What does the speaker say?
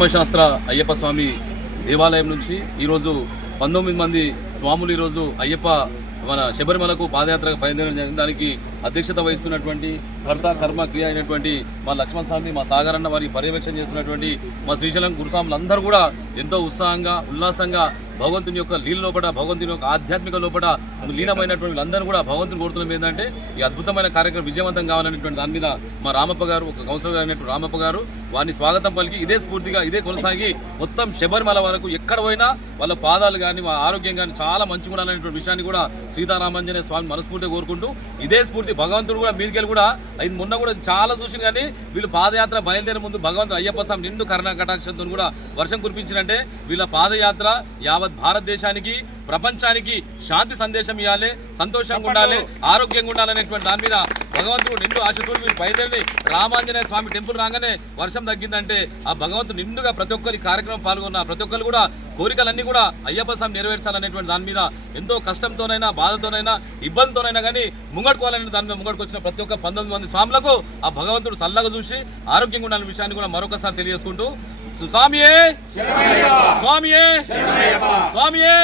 ధర్మశాస్త్ర అయ్యప్ప స్వామి దేవాలయం నుంచి ఈరోజు 19 మంది స్వాములు ఈరోజు అయ్యప్ప మన శబరిమలకు పాదయాత్ర బయలుదేరడం జరిగింది. దానికి అధ్యక్షత వహిస్తున్నటువంటి కర్త కర్మ క్రియ అయినటువంటి మా లక్ష్మణ్ స్వామి, మా సాగరన్న, వారి పర్యవేక్షణ చేస్తున్నటువంటి మా శ్రీశైలం గురుస్వాములు అందరూ కూడా ఎంతో ఉత్సాహంగా ఉల్లాసంగా భగవంతుని యొక్క లీల లోపల, భగవంతుని యొక్క ఆధ్యాత్మిక లోపల లీనమైనటువంటి వీళ్ళందరూ కూడా భగవంతుని కోరుతున్నాం ఏంటంటే ఈ అద్భుతమైన కార్యక్రమం విజయవంతం కావాలనేటువంటి దాని మీద మా రామప్ప గారు, ఒక కౌన్సిలర్ అయినటువంటి రామప్ప గారు వారిని స్వాగతం పలికి ఇదే స్ఫూర్తిగా ఇదే కొనసాగి మొత్తం శబరిమల వరకు ఎక్కడ పోయినా వాళ్ళ పాదాలు కానీ మా ఆరోగ్యం కానీ చాలా మంచిగా ఉండాలనేటువంటి విషయాన్ని కూడా సీతారామాంజనేయ స్వామి మనస్ఫూర్తిగా కోరుకుంటూ ఇదే స్ఫూర్తి భగవంతుడు కూడా మీదికెళ్ళి కూడా ఆయన మొన్న కూడా చాలా చూసి కానీ వీళ్ళు పాదయాత్ర బయలుదేరే ముందు భగవంతుడు అయ్యప్ప స్వామి నిండు కరుణ కటాక్షంతో కూడా వర్షం కురిపించినంటే వీళ్ళ పాదయాత్ర యావత్ భారతదేశానికి ప్రపంచానికి శాంతి సందేశం ఇవ్వాలి, సంతోషంగా ఉండాలి, ఆరోగ్యంగా ఉండాలనేటువంటి దాని మీద భగవంతుడు నిండు ఆశతో వీళ్ళు బయలుదేరి రామాంజనేయ స్వామి టెంపుల్ రాగానే వర్షం తగ్గిందంటే ఆ భగవంతుడు నిండుగా ప్రతి ఒక్కరి కార్యక్రమం పాల్గొన్న ప్రతి ఒక్కరు కూడా కోరికలన్నీ కూడా అయ్యప్ప స్వామి నెరవేర్చాలనేటువంటి దాని మీద ఎంతో కష్టంతోనైనా బాధతోనైనా ఇబ్బందితోనైనా కానీ ముంగట్టుకోవాలనే దాని మీద ముంగట్టుకు వచ్చిన ప్రతి ఒక్క 19 మంది స్వాములకు ఆ భగవంతుడు చల్లగా చూసి ఆరోగ్యంగా ఉండాలనే విషయాన్ని కూడా మరొకసారి తెలియజేసుకుంటూ స్వామియే స్వామియే స్వామియే